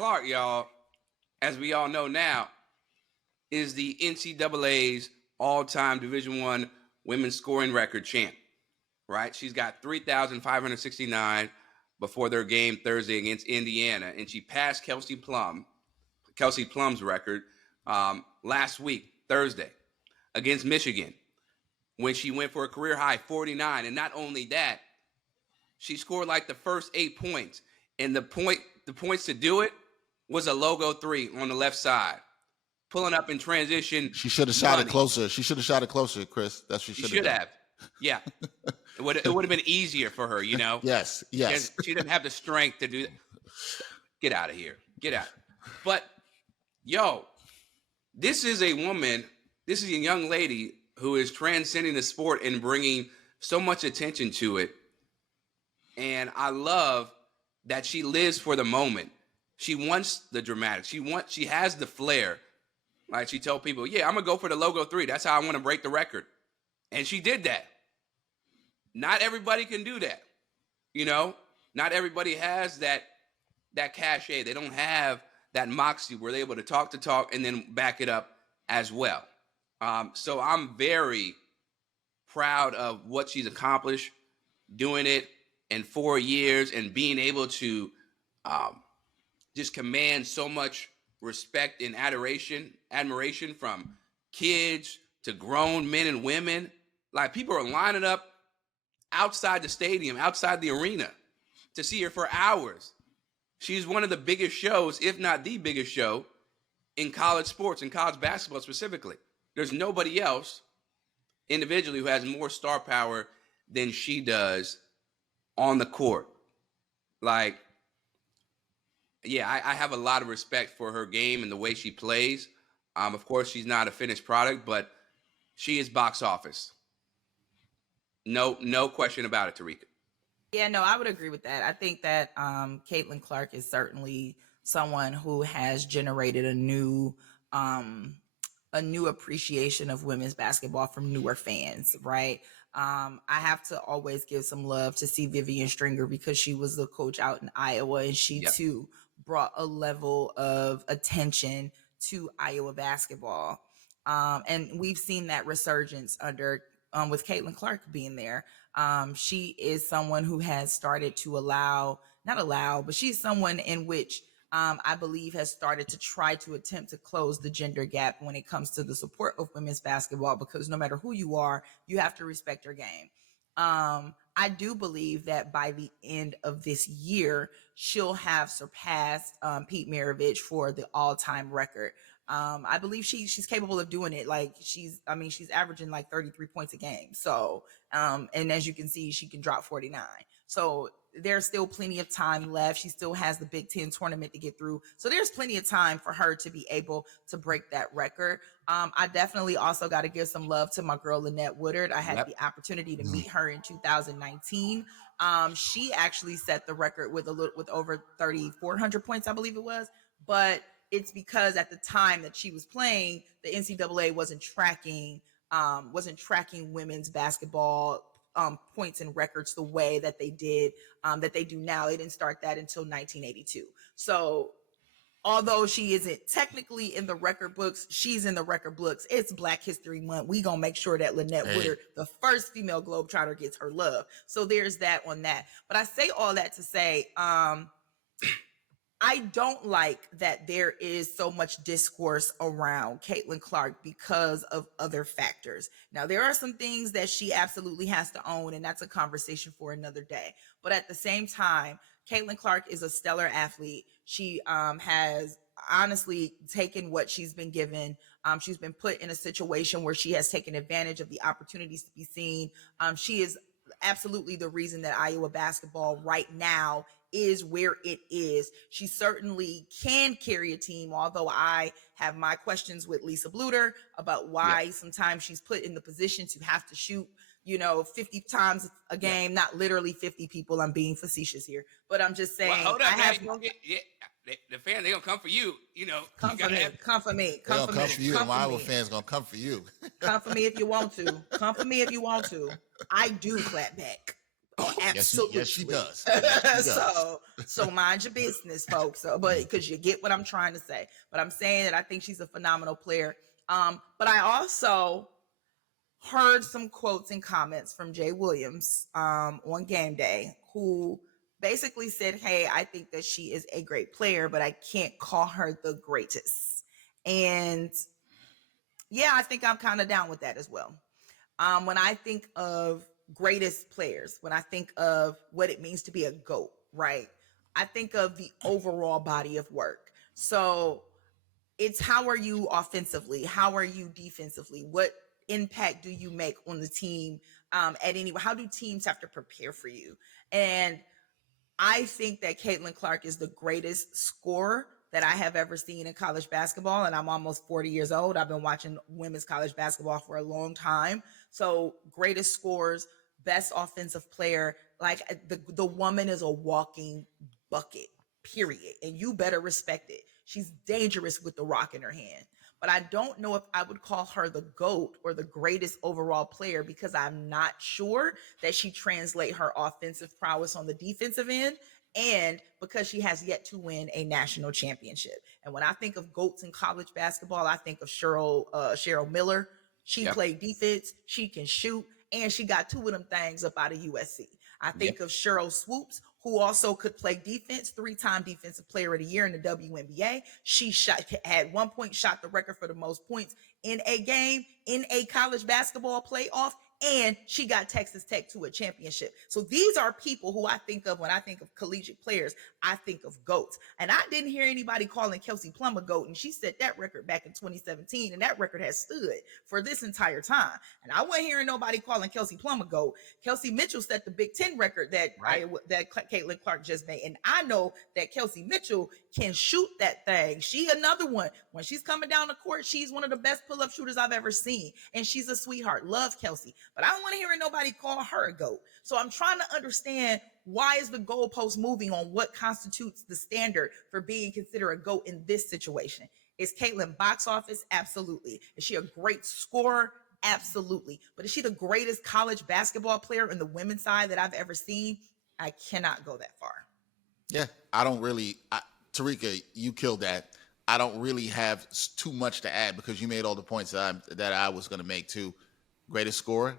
Clark, y'all, as we all know now, is the NCAA's all-time Division I women's scoring record champ, right? She's got 3,569 before their game Thursday against Indiana, and she passed Kelsey Plum's record last week, Thursday, against Michigan, when she went for a career-high 49. And not only that, she scored like the first 8 points, and the points to do it was a logo 3 on the left side. Pulling up in transition. She should have shot it closer. She should have shot it closer, Chris. That's what she should have. Yeah. It would have been easier for her, you know? Yes. She didn't have the strength to do that. Get out of here. Get out. But, yo, this is a woman, this is a young lady who is transcending the sport and bringing so much attention to it. And I love that she lives for the moment. She wants the dramatic. She has the flair. Like, she told people, yeah, I'm going to go for the logo 3. That's how I want to break the record. And she did that. Not everybody can do that. You know, not everybody has that cachet. They don't have that moxie where they're able to talk and then back it up as well. So I'm very proud of what she's accomplished, doing it in 4 years and being able to just command so much respect and admiration from kids to grown men and women. Like, people are lining up outside the stadium, outside the arena to see her for hours. She's one of the biggest shows, if not the biggest show, in college sports, in college basketball specifically. There's nobody else individually who has more star power than she does on the court. Like, yeah, I have a lot of respect for her game and the way she plays. Of course, she's not a finished product, but she is box office. No question about it, Terrika. Yeah, no, I would agree with that. I think that Caitlin Clark is certainly someone who has generated a new appreciation of women's basketball from newer fans, right? I have to always give some love to see Vivian Stringer because she was the coach out in Iowa, and she too brought a level of attention to Iowa basketball. And we've seen that resurgence under with Caitlin Clark being there. She is someone who has started to but she's someone in which I believe has started to try to attempt to close the gender gap when it comes to the support of women's basketball, because no matter who you are, you have to respect your game. I do believe that by the end of this year, she'll have surpassed Pete Maravich for the all-time record. I believe she's capable of doing it. Like, she's averaging like 33 points a game. So, and as you can see, she can drop 49. So there's still plenty of time left. She still has the Big Ten tournament to get through. So there's plenty of time for her to be able to break that record. I definitely also got to give some love to my girl, Lynette Woodard. I had the opportunity to meet her in 2019. She actually set the record with over 3,400 points, I believe it was. But it's because at the time that she was playing, the NCAA wasn't tracking women's basketball points and records the way that they do now. They didn't start that until 1982. So although she isn't technically in the record books, she's in the record books. It's Black History Month. We gonna make sure that Lynette Woodard, the first female Globetrotter, gets her love. So there's that on that. But I say all that to say, I don't like that there is so much discourse around Caitlin Clark because of other factors. Now, there are some things that she absolutely has to own, and that's a conversation for another day. But at the same time, Caitlin Clark is a stellar athlete. She has honestly taken what she's been given. She's been put in a situation where she has taken advantage of the opportunities to be seen. She is absolutely the reason that Iowa basketball right now is where it is. She certainly can carry a team, although I have my questions with Lisa Bluter about why sometimes she's put in the position to have to shoot, 50 times a game, not literally 50 people. I'm being facetious here, but I'm just saying. Well, hold up, the fans, they're gonna come for you. Come for me. Come for me. Come for you. My Iowa fans gonna come for you. Come for me if you want to. Come for me if you want to. I do clap back. Absolutely. Yes, she does. Yes, she does. So mind your business, folks. So, but because you get what I'm trying to say. But I'm saying that I think she's a phenomenal player. But I also heard some quotes and comments from Jay Williams on game day, who basically said, "Hey, I think that she is a great player, but I can't call her the greatest." And yeah, I think I'm kind of down with that as well. When I think of greatest players, when I think of what it means to be a GOAT, right? I think of the overall body of work. So it's how are you offensively? How are you defensively? What impact do you make on the team at any? How do teams have to prepare for you? And I think that Caitlin Clark is the greatest scorer that I have ever seen in college basketball. And I'm almost 40 years old. I've been watching women's college basketball for a long time. So greatest scores, best offensive player. Like the woman is a walking bucket, period. And you better respect it. She's dangerous with the rock in her hand. But I don't know if I would call her the GOAT or the greatest overall player, because I'm not sure that she translate her offensive prowess on the defensive end, and because she has yet to win a national championship. And when I think of GOATs in college basketball, I think of Cheryl Miller. She played defense, she can shoot, and she got 2 of them things up out of USC. I think of Cheryl Swoops, who also could play defense, 3-time defensive player of the year in the WNBA. She had 1 point, shot the record for the most points in a game in a college basketball playoff, and she got Texas Tech to a championship. So these are people who I think of when I think of collegiate players. I think of GOATs. And I didn't hear anybody calling Kelsey Plum a GOAT, and she set that record back in 2017, and that record has stood for this entire time. And I wasn't hearing nobody calling Kelsey Plum a GOAT. Kelsey Mitchell set the Big Ten record that Caitlin Clark just made. And I know that Kelsey Mitchell can shoot that thing. She another one. When she's coming down the court, she's one of the best pull-up shooters I've ever seen. And she's a sweetheart. Love Kelsey. But I don't want to hear nobody call her a GOAT. So I'm trying to understand, why is the goalpost moving on what constitutes the standard for being considered a GOAT in this situation? Is Caitlin box office? Absolutely. Is she a great scorer? Absolutely. But is she the greatest college basketball player in the women's side that I've ever seen? I cannot go that far. Yeah, I don't really. Terrika, you killed that. I don't really have too much to add, because you made all the points that I was going to make too. Greatest scorer,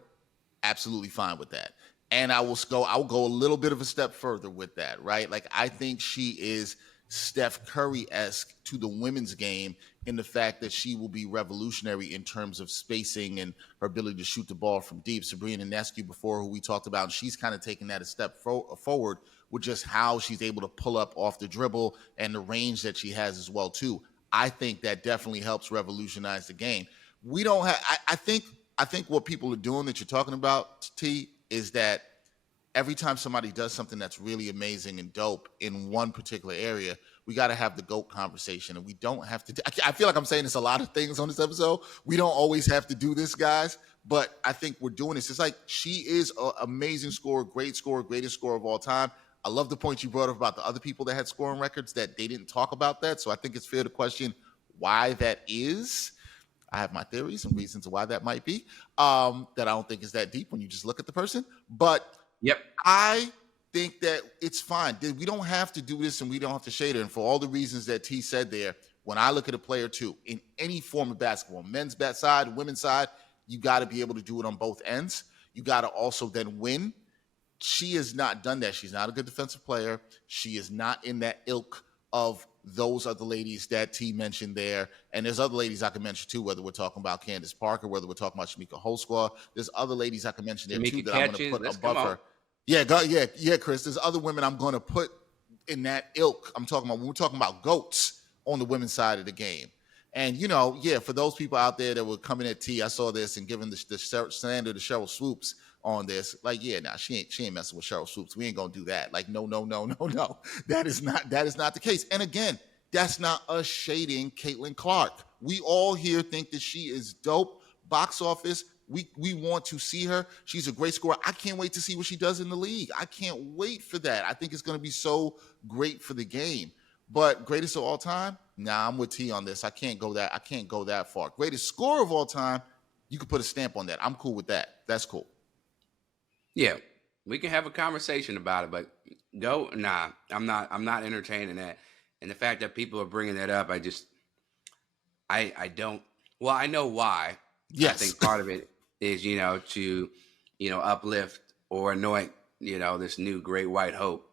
absolutely fine with that. And I'll go a little bit of a step further with that, right? Like, I think she is Steph Curry-esque to the women's game in the fact that she will be revolutionary in terms of spacing and her ability to shoot the ball from deep. Sabrina Ionescu before, who we talked about, and she's kind of taken that a step forward with just how she's able to pull up off the dribble and the range that she has as well too. I think that definitely helps revolutionize the game. We don't have. I think what people are doing that you're talking about, T, is that every time somebody does something that's really amazing and dope in one particular area, we got to have the GOAT conversation. And we don't have to. I feel like I'm saying this a lot of things on this episode. We don't always have to do this, guys. But I think we're doing this. It's like, she is an amazing scorer, great scorer, greatest scorer of all time. I love the point you brought up about the other people that had scoring records that they didn't talk about that. So I think it's fair to question why that is. I have my theories and reasons why that might be, that I don't think is that deep when you just look at the person. But I think that it's fine. We don't have to do this, and we don't have to shade her. And for all the reasons that T said there, when I look at a player too, in any form of basketball, men's side, women's side, you got to be able to do it on both ends. You got to also then win. She has not done that. She's not a good defensive player. She is not in that ilk of those other ladies that T mentioned there. And there's other ladies I can mention too, whether we're talking about Candace Parker, whether we're talking about Shamika Holsclaw. There's other ladies I can mention there too that I'm going to put above her. Yeah, Chris. There's other women I'm going to put in that ilk. I'm talking about when we're talking about GOATs on the women's side of the game. And, for those people out there that were coming at T, I saw this and giving the slander to Cheryl Swoops on this. Like, she ain't messing with Cheryl Swoops. We ain't gonna do that. Like, no. That is not the case. And again, that's not us shading Caitlin Clark. We all here think that she is dope. Box office, we want to see her. She's a great scorer. I can't wait to see what she does in the league. I can't wait for that. I think it's gonna be so great for the game. But greatest of all time? Nah, I'm with T on this. I can't go that far. Greatest scorer of all time, you could put a stamp on that. I'm cool with that. That's cool. Yeah. We can have a conversation about it, but I'm not entertaining that. And the fact that people are bringing that up, I don't. Well, I know why. I Yes. think part of it is, to, uplift or anoint, this new great white hope,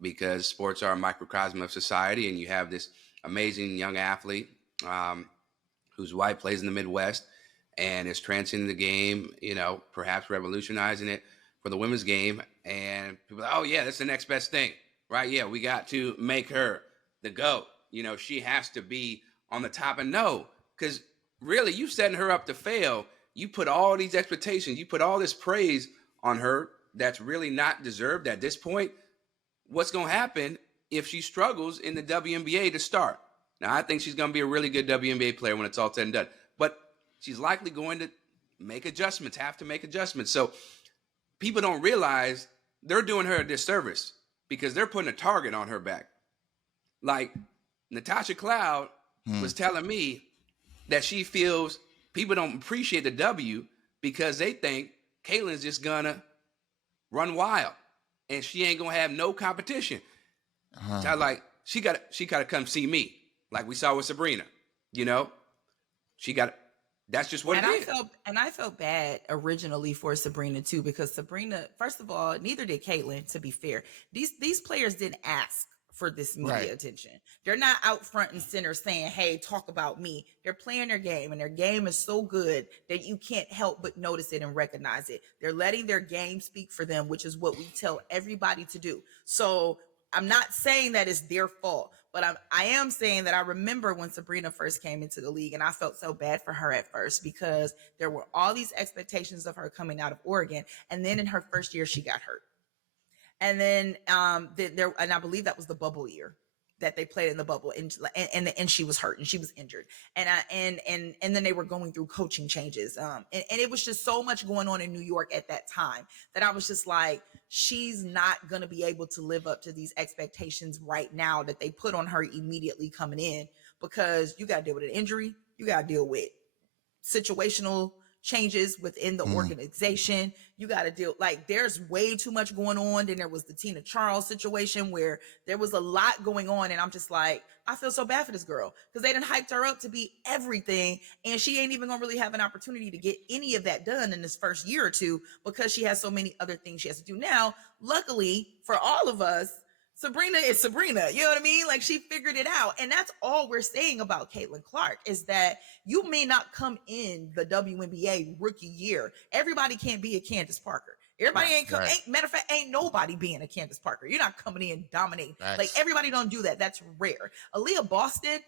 because sports are a microcosm of society, and you have this amazing young athlete, who's white, plays in the Midwest, and is transcending the game, perhaps revolutionizing it for the women's game. And people are like, oh yeah, that's the next best thing, right? Yeah, we got to make her the GOAT. She has to be on the top. And no, because really, you setting her up to fail. You put all these expectations, you put all this praise on her that's really not deserved at this point. What's going to happen if she struggles in the WNBA to start? Now, I think she's going to be a really good WNBA player when it's all said and done. But she's likely going to have to make adjustments. So people don't realize they're doing her a disservice because they're putting a target on her back. Like Natasha Cloud was telling me that she feels people don't appreciate the W because they think Caitlin's just gonna run wild and she ain't gonna have no competition. So I like, she gotta come see me, like we saw with Sabrina. That's just what it is. I felt bad originally for Sabrina too, because Sabrina, first of all, neither did Caitlin, to be fair. These players didn't ask for this media attention. They're not out front and center saying, hey, talk about me. They're playing their game, and their game is so good that you can't help but notice it and recognize it. They're letting their game speak for them, which is what we tell everybody to do. So I'm not saying that it's their fault, but I am saying that I remember when Sabrina first came into the league, and I felt so bad for her at first because there were all these expectations of her coming out of Oregon, and then in her first year she got hurt. And then and I believe that was the bubble year that they played in the bubble, and she was hurt and she was injured, and then they were going through coaching changes, and it was just so much going on in New York at that time that I was just like, she's not going to be able to live up to these expectations right now that they put on her immediately coming in, because you got to deal with an injury, you got to deal with situational changes within the organization. You got to deal, like, there's way too much going on. Then there was the Tina Charles situation where there was a lot going on, and I'm just like, I feel so bad for this girl because they done hyped her up to be everything, and she ain't even gonna really have an opportunity to get any of that done in this first year or two because she has so many other things she has to do. Now, luckily for all of us, Sabrina is Sabrina. You know what I mean? Like, she figured it out. And that's all we're saying about Caitlin Clark, is that you may not come in the WNBA rookie year. Everybody can't be a Candace Parker. Everybody ain't matter of fact, ain't nobody being a Candace Parker. You're not coming in dominating. Like, everybody don't do that. That's rare. Aaliyah Boston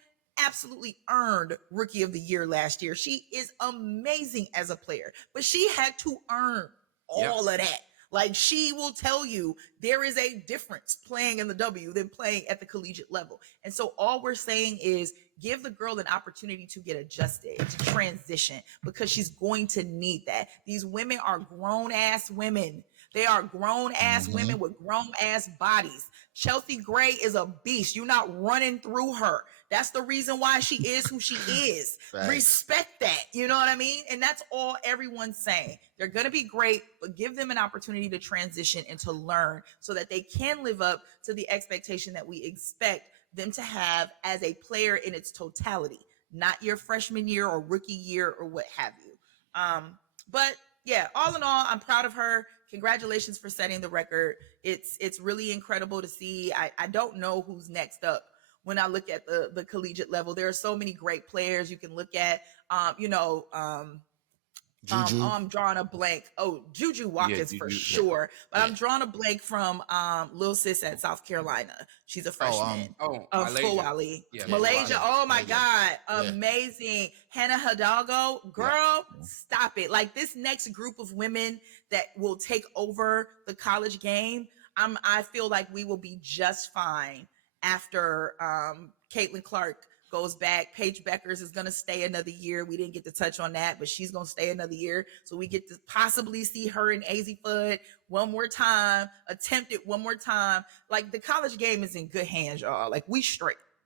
absolutely earned Rookie of the Year last year. She is amazing as a player, but she had to earn all of that. Like, she will tell you there is a difference playing in the W than playing at the collegiate level. And so all we're saying is give the girl an opportunity to get adjusted, to transition, because she's going to need that. These women are grown-ass women. They are grown-ass women with grown-ass bodies. Chelsea Gray is a beast. You're not running through her. That's the reason why she is who she is. Respect that. You know what I mean? And that's all everyone's saying. They're going to be great, but give them an opportunity to transition and to learn so that they can live up to the expectation that we expect them to have as a player in its totality, not your freshman year or rookie year or what have you. But yeah, all in all, I'm proud of her. Congratulations for setting the record. It's really incredible to see. I don't know who's next up. When I look at the collegiate level, there are so many great players you can look at. Juju. I'm drawing a blank. Oh, Juju Watkins for sure. But I'm drawing a blank from Lil Sis at South Carolina. She's a freshman. Malaysia. Malaysia. Oh my God. Amazing. Hannah Hidalgo. Girl, stop it. Like, this next group of women that will take over the college game, I feel like we will be just fine after Caitlin Clark goes back. Paige Beckers is going to stay another year. We didn't get to touch on that, but she's going to stay another year. So we get to possibly see her and Azzi Fudd one more time, attempt it one more time. Like, the college game is in good hands, y'all. Like, we straight.